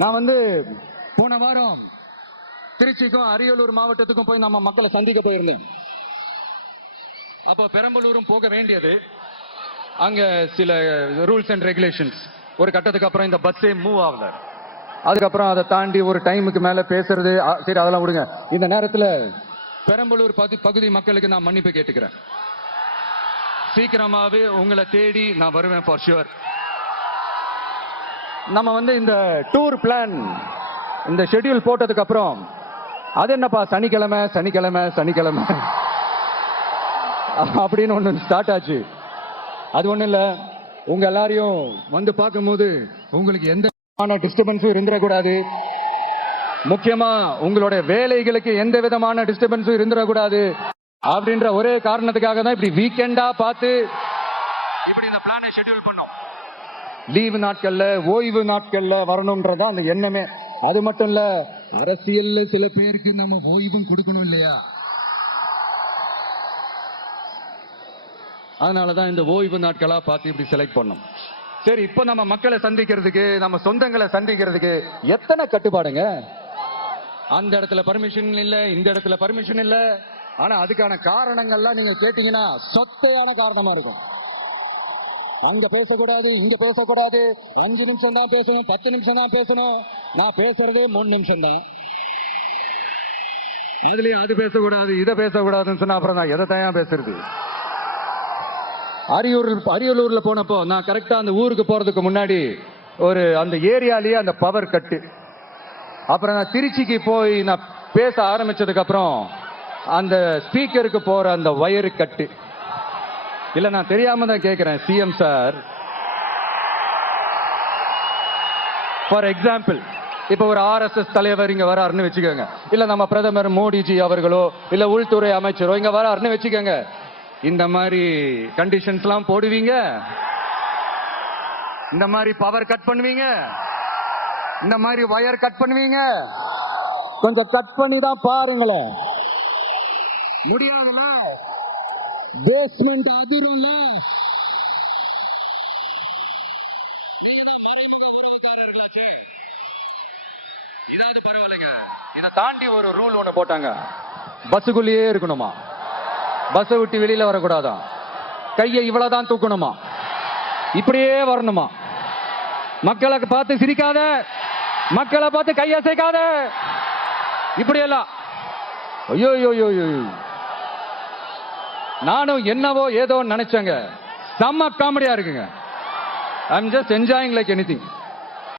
நான் போன வாரம் திருச்சிக்கும் அரியலூர் மாவட்டத்துக்கும் போய் நம்ம மக்களை சந்திக்க போயிருந்தேன். அப்போ பெரம்பலூரும் போக வேண்டியது. அங்க சில ரூல்ஸ் அண்ட் ரெகுலேஷன்ஸ், ஒரு கட்டத்துக்கு அப்புறம் இந்த பஸ்ஸே மூவ் ஆகல. அதுக்கப்புறம் அதை தாண்டி ஒரு டைமுக்கு மேல பேசுறது, சரி அதெல்லாம் விடுங்க. இந்த நேரத்தில் பெரம்பலூர் பகுதி மக்களுக்கு நான் மன்னிப்பு கேட்டுக்கிறேன். சீக்கிரமாவே உங்களை தேடி நான் வருவேன் ஃபார் ஷுவர். நம்ம இந்த டூர் பிளான், இந்த ஷெட்யூல் போட்டதுக்கு அப்புறம் அது என்னப்பா சனிக்கிழமை சனிக்கிழமை சனிக்கிழமை அப்படின்னு ஒன்று ஸ்டார்ட் ஆச்சு. அது ஒன்றும் இல்லை, உங்க எல்லாரையும் பார்க்கும்போது உங்களுக்கு எந்த டிஸ்டர்பன்ஸும் இருந்துடக்கூடாது. முக்கியமா உங்களுடைய வேலைகளுக்கு எந்த விதமான டிஸ்டர்பன்ஸும் இருந்துடக்கூடாது அப்படின்ற ஒரே காரணத்துக்காக தான் இப்படி வீக்கெண்டா பார்த்து இப்படி இந்த பிளானை ஷெட்யூல் பண்ணோம். லீவு நாட்கள்ல, ஓய்வு நாட்கள்ல வரணும்ன்றதா அந்த எண்ணமே. அது மட்டும் இல்ல, அரசியல்ல சில பேருக்கு நம்ம ஓய்வும் கொடுக்கணும் இல்லையா? அதனாலதான் இந்த ஓய்வு நாட்களா பார்த்து இப்படி செலக்ட் பண்ணோம். சரி, இப்ப நம்ம மக்களை சந்திக்கிறதுக்கு, நம்ம சொந்தங்களை சந்திக்கிறதுக்கு எத்தனை கட்டுப்பாடுங்க. அந்த இடத்துல பர்மிஷன் இல்ல, இந்த இடத்துல பர்மிஷன் இல்ல. ஆனா அதுக்கான காரணங்கள்லாம் நீங்க கேட்டீங்கன்னா சொத்தையான காரணமா இருக்கும். அங்க பேசக்கூடாது, இங்க பேசக்கூடாது, 5 நிமிஷம் தான் பேசணும், 10 நிமிஷம் தான் பேசணும். நான் பேசுறதே 3 நிமிஷம் தான். அதுலயும் அது பேசக்கூடாது, இதை பேசக்கூடாதுன்னு சொன்னா அப்புறம் நான் எதை தான் பேசுறது? அரியலூர்ல போனப்போ நான் கரெக்டா அந்த ஊருக்கு போறதுக்கு முன்னாடி அந்த ஏரியாலேயே அந்த பவர் கட்டு. அப்புறம் நான் திருச்சிக்கு போய் நான் பேச ஆரம்பிச்சதுக்கு அப்புறம் அந்த ஸ்பீக்கருக்கு போற அந்த வயரு கட்டு. இல்ல, நான் தெரியாம தான் கேட்கிறேன் சிஎம் சார். ஃபார் எக்ஸாம்பிள், இப்ப ஒரு RSS தலைவர் இங்க வராருன்னு வச்சுக்கோங்க, இல்ல நம்ம பிரதமர் மோடிஜி அவர்களோ இல்ல உள்துறை அமைச்சரோ இங்க வராருன்னு வச்சுக்கோங்க. இந்த மாதிரி கண்டிஷன்ஸ் எல்லாம் போடுவீங்க, இந்த மாதிரி பவர் கட் பண்ணுவீங்க, இந்த மாதிரி வயர் கட் பண்ணுவீங்க. கொஞ்சம் கட் பண்ணி தான் பாருங்களேன். முடியாதுன்னா பேஸ்மெண்ட் அதிரும்ல. இதாவது பரவாயில்லைங்க. இதை தாண்டி ஒரு ரூல் ஒண்ணு போட்டாங்க. பஸ்ஸுக்குள்ளேயே இருக்கணுமா, பஸ்ஸை விட்டு வெளியில வரக்கூடாதான், கையை இவ்வளவுதான் தூக்கணுமா, இப்படியே வரணுமா, மக்களை பார்த்து சிரிக்காத, மக்களை பார்த்து கையசைக்காத, இப்படியெல்லாம். ஐயோ ஐயோ ஐயோ, நானும் என்னவோ ஏதோ நினைச்சேங்க. செம்ம காமெடியா இருக்குங்க. I am just enjoying like anything.